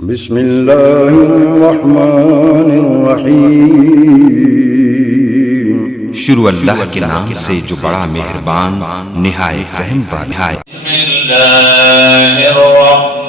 بسم اللہ الرحمن الرحیم. شروع اللہ کے نام سے جو بڑا مہربان نہایت رحم والا ہے. بسم اللہ الرحمن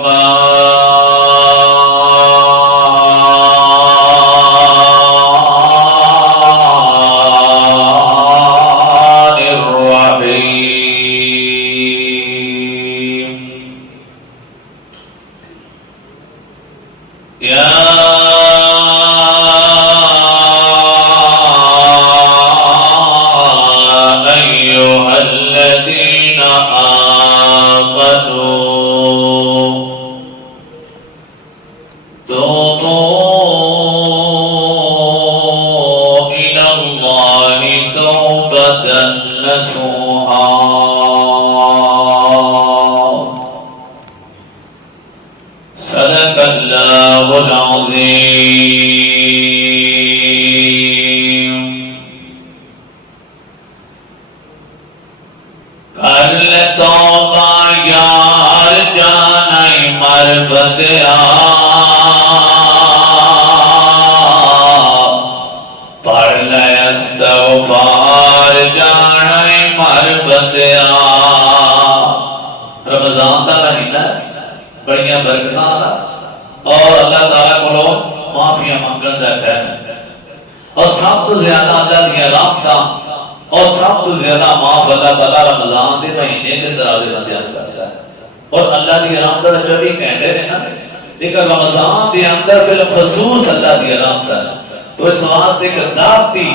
تو اس واسطے ایک ذاتی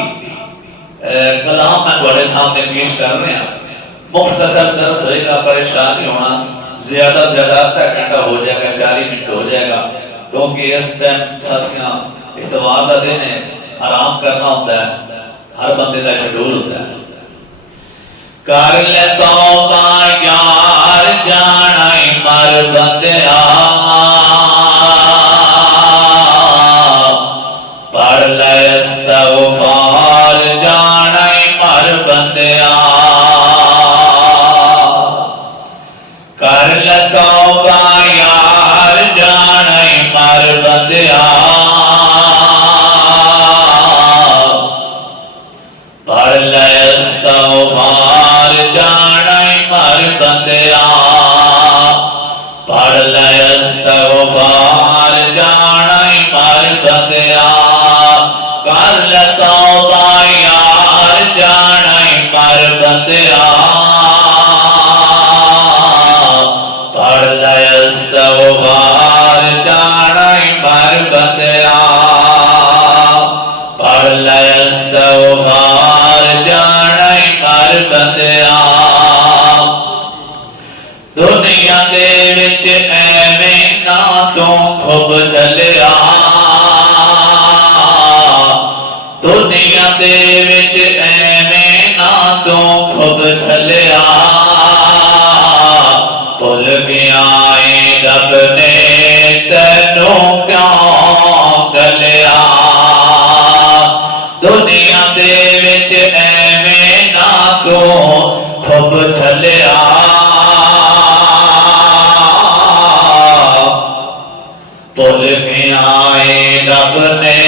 کلام میں تھوڑے سامنے پیش کر رہے ہیں. مختصر درس ہوئے گا، پریشان نہیں ہونا. زیادہ سے زیادہ آدھا گھنٹہ ہو جائے گا، 40 منٹ ہو جائے گا، کیونکہ اس ٹائم ساتھیاں اتوار کا دن ہے، آرام کرنا ہوتا ہے، ہر بندے کا شیڈول ہوتا ہے. کر لے توبہ یار جانا مر بندیا، پڑھ لے استغفار جانا مر بندیا. کر لے توبہ یار جانا مر بندیا، پڑھ لے استغفار جانا مر بندیا، پڑھ لے استغفار جانا مر بندیا. کر لے توبہ یار جانا مر بندیا، پڑھ لے استغفار جانا مر بندیا، پڑھ لے استغفار جانا مر بندیا. دنیا دے وچ ایویں نہ تو خوب چلیا، دنیا دے وچ ایویں نہ تو خوب چلیا. بھول گیا اے رب نے تینوں کیوں گلیا، دنیا دے وچ ایویں نہ تو خوب چلیا. بھول گیا اے رب نے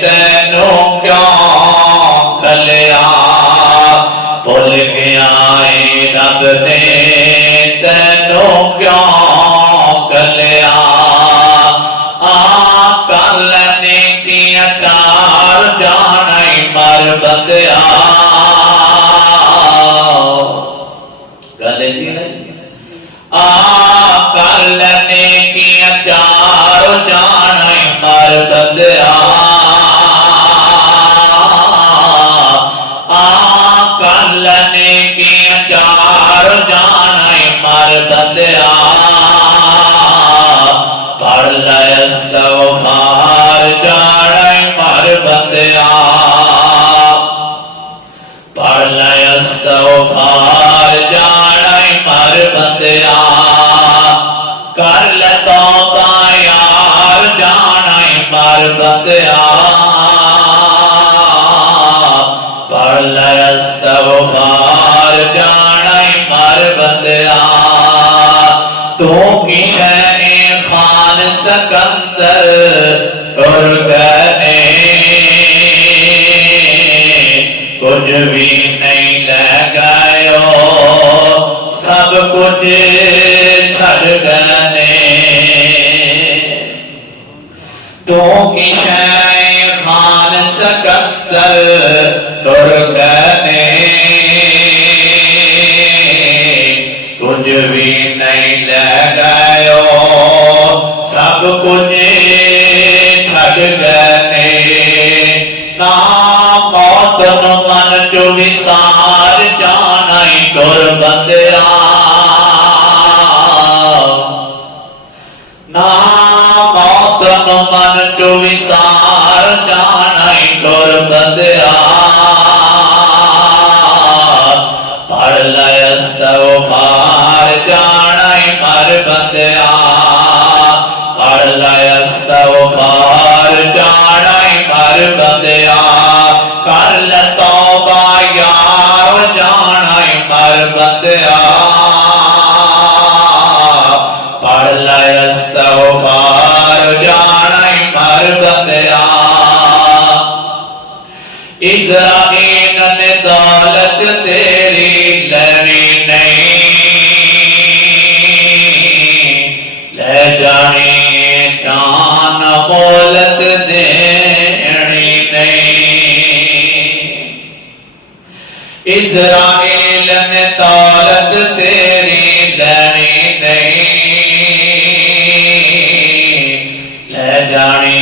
تینوں کیوں گلیا، بھول گیا اے رب نے تینوں کیوں گلیا. کر لینے دیا چار جانا مر بندیا، گلے دی نہیں. کر لینے دیا چار جانا مر بندیا، کر لینے دیا چار جانا مر بندیا. پڑھ لے استغفار جانا مر بندیا، پڑھ لے استغفار جانا مر بندیا. کر لے توبہ یار جانا مر بندیا، سکندر ٹر گئے کچھ بھی نہیں لے گئے سب کچھ چھڑ گئے تو کی شے خان سکندر ٹر گئے کچھ بھی نہیں لے گئے سب کچھ چھڑ گئے نا موت من جو وسار جانا ہی ٹر بندیا نا موت من جو وسار جانا ہی ٹر بندیا پڑھ لے استغفار جانا ہی مر بندیا پڑھ لے استغفار جانا ہی مر بندیا کر لے توبہ یار جانا ہی مر بندیا پڑھ لے استغفار جانا ہی مر بندیا اسرائیل نے دولت تیری لینی نہیں لے جانی جان مولت دینی نہیں اسرائیل نے دولت تیری لینی نہیں لے جانی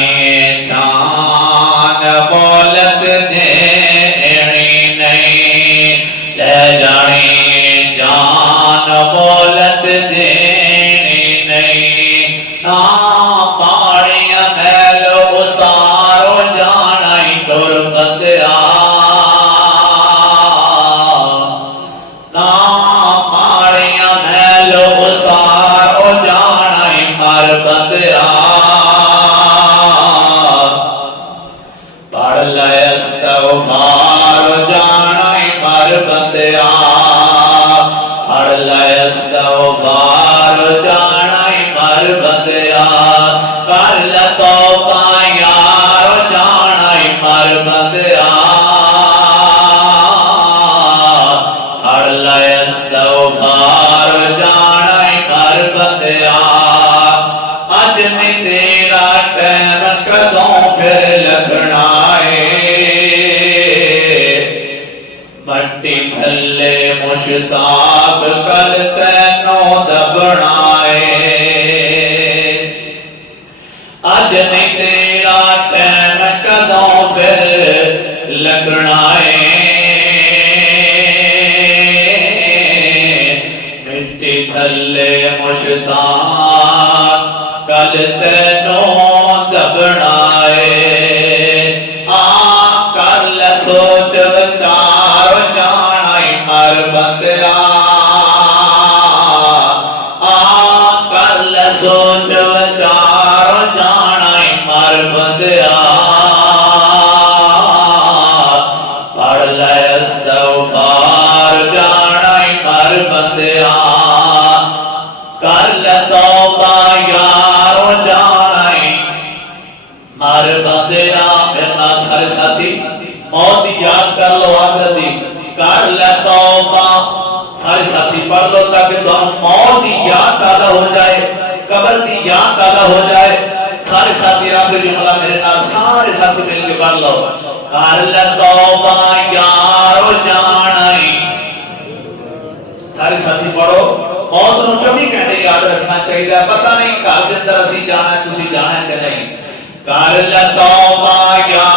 جان مولت دینی نہیں لے جانی جان مولت دینی نہیں نا پاڑیاں میلو اسارو جانا ہی ٹر بندیا نا پاڑیاں میلو اسارو جانا ہی مر بندیا پڑھ لے استغفار جانا ہی مر بندیا پڑھ لے استغفار جانا ہی مر بندیا کر لے توبہ یار جانا ہی مر بندیا پڑھ لے استغفار جانا ہی مر بندیا اج میں تیرا ٹائم کدوں پھر لگنا ہے مٹی تھلے مشتاق کل تینوں دبنا ہے اج نہیں تیرا ٹائم کدوں پھر لگنا ہے مٹی تھلے مشتاق کل تینوں دبنا ہے کر لے سوچ وچار جانا ہی مر بندیا کر لے سوچ وچار جانا ہی مر بندیا پڑھ لے استغفار جانا ہی مر بندیا کر لے توبہ یار جانا ہی مر بندیا میرا سارے ساتھی موت یاد کر لو آخرت دی کر لے توبہ سارے ساتھی پڑھ لو تاکہ تو موت یاد تازہ ہو جائے قبر دی یاد تازہ ہو جائے سارے ساتھی آخر جملہ میرے نال سارے ساتھی مل کے پڑھ لو کر لے توبہ یار جانا ہی سارے ساتھی پڑھو موت نو 24 گھنٹے یاد رکھنا چاہیے پتہ نہیں گھر دے اندر اسی جانا ہے تسی جانا ہے کہ نہیں کر لے توبہ یار